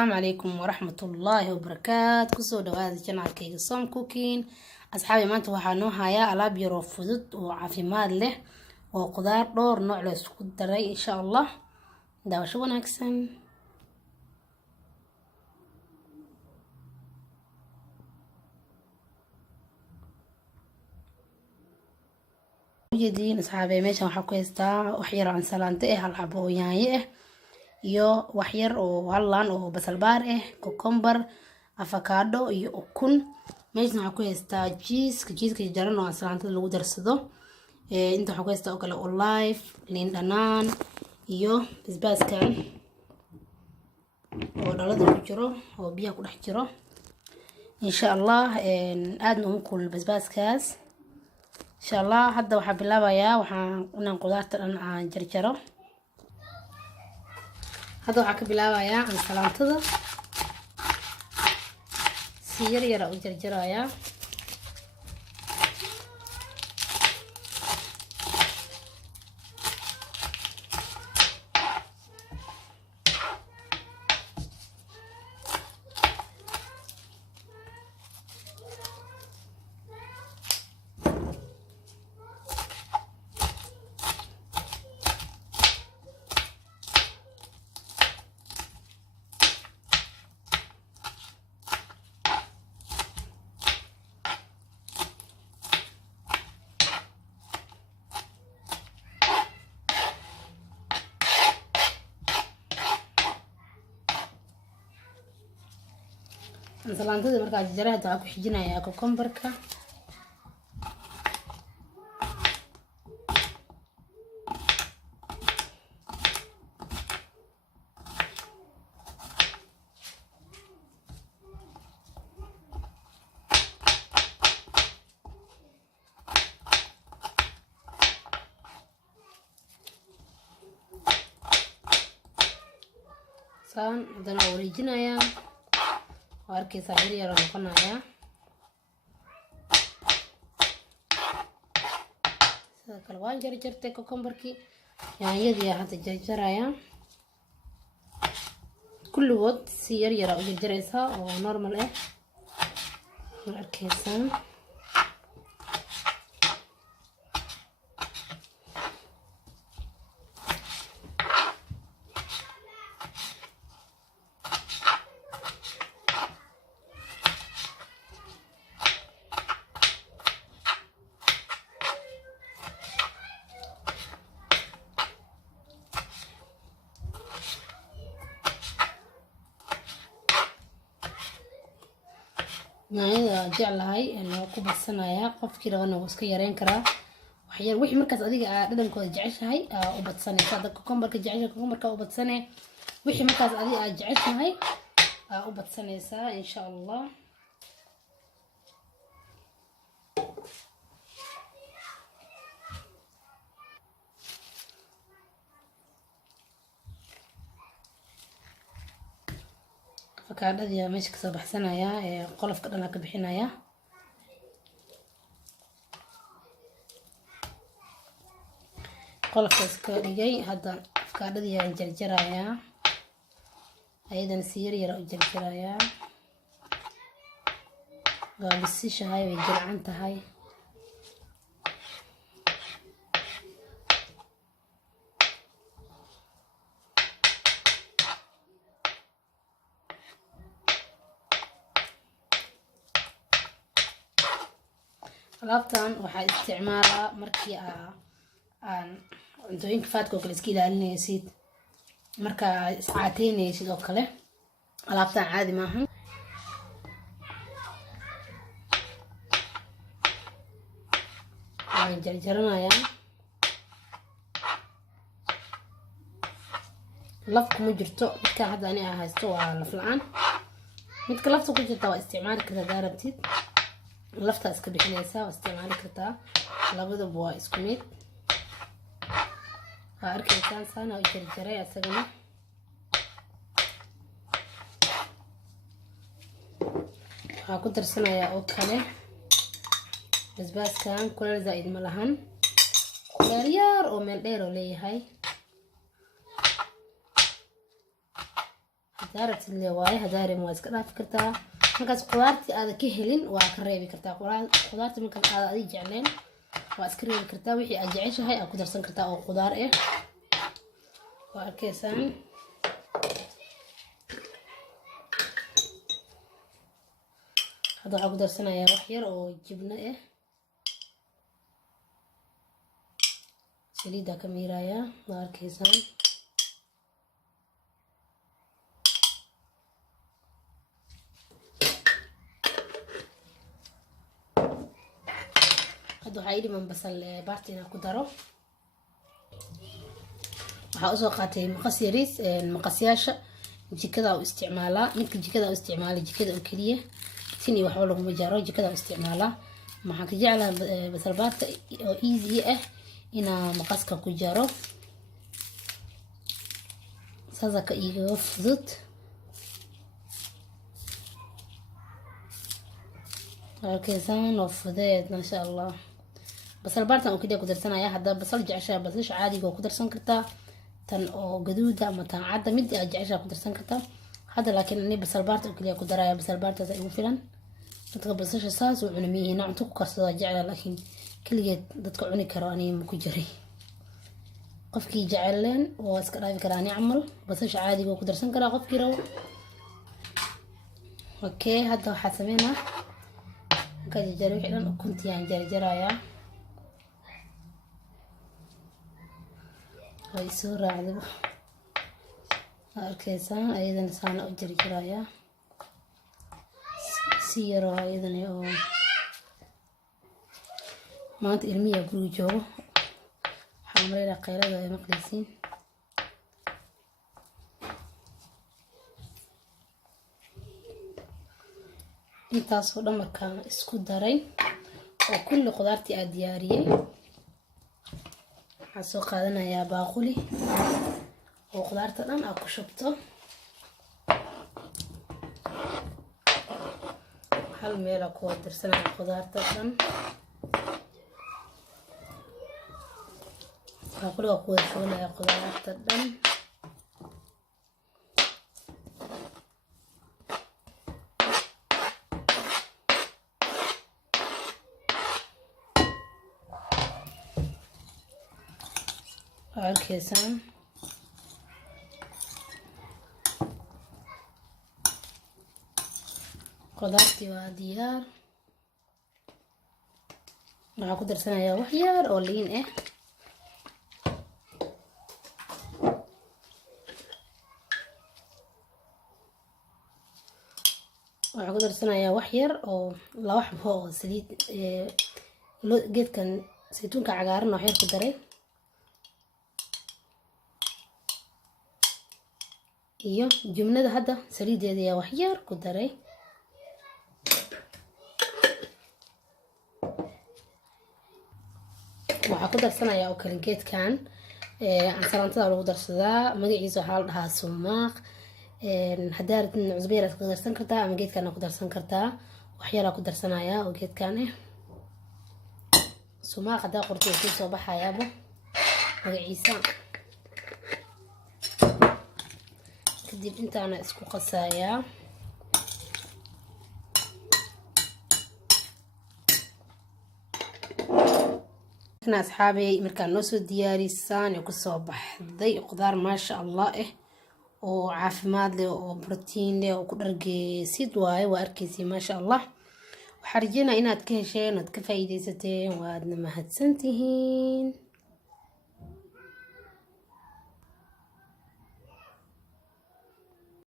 السلام عليكم ورحمة الله وبركاته. كسو دواد جنال كيغ صوم كوكين أصحابي مانتو waxaa noo haya alaab yar oo fudud oo caafimaad leh oo qudaar dhowr nooc la isku daray insha Allah. daawasho wanaagsan. ujeediin asxaabi meeshan waxaa ku haystaa wax yar aan salaante hal xabo oo yaanyo iyo wax yar oo halaan oo basal baar cucumber avocado iyo ukun. meeshan waxaa ku haystaa cheese jaran oo salaantada lagu darsado. inta waxaa ku haystaa oo kale olive liin dhanaan iyo basbaaskan oo dhalada ku jiro oo biyaha ku dhex jiro insha Allah. aadna u kulul basbaaskaas insha Allah. hadda waxaa bilaabayaa inaan qudaarta dhan aan jarjaro. hadda waxaa ka bilaabayaa aan salaantada si yar yar u jarjarayaa. salaantada markaa jarjarada waxaa ku xijinayaa cucumberka saan hadana wareejinayaa. واركيسا هيري يرى نقنايا سيدا كالوان جرجرتي كوكمبركي يعني يدي هاتا جرجرايا كل وقت سير يرى جرجريسا او نورمال واركيسا yaanyada jeclahay loo ku badsanayaa. qofkii rabana wuu iska yareyn karaa wax yar wixii markaas adiga dhadhankooda jeceshahay u badsanaysa. dadka cucumberka jeceshahay cucumberka u badsanay wixii markaas adiga jeceshahay u badsanaysaa insha Allah. avocado meesha kasoo baxsanaya qolofka dhan ka bixinaya. qolofka iska dhigay. hadda avocado aan jarjarayaa ayadana si yar yar u jarjarayaa. waa bisishahay way jilcan tahay. alaabtan waxaa isticmaalaa markii aan cuntooyinka faadka oo kale iska ilaalinaysid markaa iscaateynaysid oo kale. alaabtan caadi maahan. waan jarjaranayaa. laf kuma jirto midka hadda ani haysto waa laf la-aan. midka lafta ku jirta waa isticmaali kartaa hadaa rabtid. lafta iska bixinaysaa waa isticmaali kartaa. labadaba waa isku mid. waa arkaysaan saana u jarjaray asagana. waxaa ku darsanayaa oo kale basbaaskan kuleel zaid ma lahan. kuleel yar oo meel dheer oo leeyahay. دارت اللي وايه هداري مواسك راف كرتا مكاس قدرتي هذا كهلين وكريبي كرتا قدرتي مكان هذا أدي جعلين وأسكريبي كرتا وحي أجعيش هاي أقدر سن كرتا أو خضار إيه وأركيسان هذا أقدر سنة يا وحير أو جبنة إيه سليدة كميرايا وأركيسان هادو حايدي من بصل بارتينا كدارو waxaa usoo qaatay maqas yariis maqasyaasha jikada u isticmaalaa midka jikada u isticmaala jikada oo kaliya tin iyo waxba lagu jaro jikada u isticmaalaa maxaan ka jeclahay basal baarta oo easy ah ina maqaska ku jaro saasa ka iiga fudud halkeesaan oo fudeed masha Allah basal baartan oo kaliya ku darsanaya hadda basal jeceshaa basasha caadiga oo ku darsan kartaa tan oo gaduuda ama tan cadda mid aad jeceshaa ku darsan kartaa hadda laakiin ani basal baarta oo kaliya ku daraya basal baartaas ay ugu filan dadka basasha saas oo cunamiyihiin cunto ku karsada jecel laakiin kaligeed dadka cuni karo ani ma ku jiray qofkii jeceleen oo iska dhaafi karaa ani camal basasha caadiga oo ku darsan karaa qofkii rabo okay hadda waxaa sameynaa ka jarjaro wixii dhan ukuntii aan jarjarayaa way soo raacday arkaysan ayadana saana u jarjarayaa si yaro ayadana oo maanta ilmiya guriga joogo waxaan mareeraa qaylada ay maqlaysiin intaasoo dhan markaan isku daray oo kulli qudaartii aan diyaariyey waxaan soo qaadanayaa baaquli oo qudaarta dhan aad ku shubto hal meel ku dirsanaya qudaarta dhan baaquliga ku shubnaya qudaarta dhan arkaysan qudaartii waa diyaar waxaan ku darsanayaa wax yar oo liin ah waxaan ku darsanayaa wax yar oo laba xabo oo saliid geedkan saytuunka cagaaran wax yar ku daray iyo jumnada hadda saliideeda ayaa wax yar ku daray waxaa ku darsanayaa oo kale geedkan ansalaantada lagu darsadaa magaciisa waxaa la dhahaa sumaaq haddaad cusbeer aad ku darsan kartaa ama geedkan ku darsan kartaa wax yar ku darsanayaa oo geedkan sumaaq haddaa qorto ku soo baxayaaba magaciisa kadib intaana isku qasayaa kana asxaabay markaan noo soo diyaarisaan ee ku soo baxday qudaar maasha Allah oo caafimaad leh oo protein leh oo ku dhargeysid waaye waa arkaysi maasha Allah waxaan rajeynayaa inaad ka hesheen oo ka faa'iideysateen waadna mahadsantihiin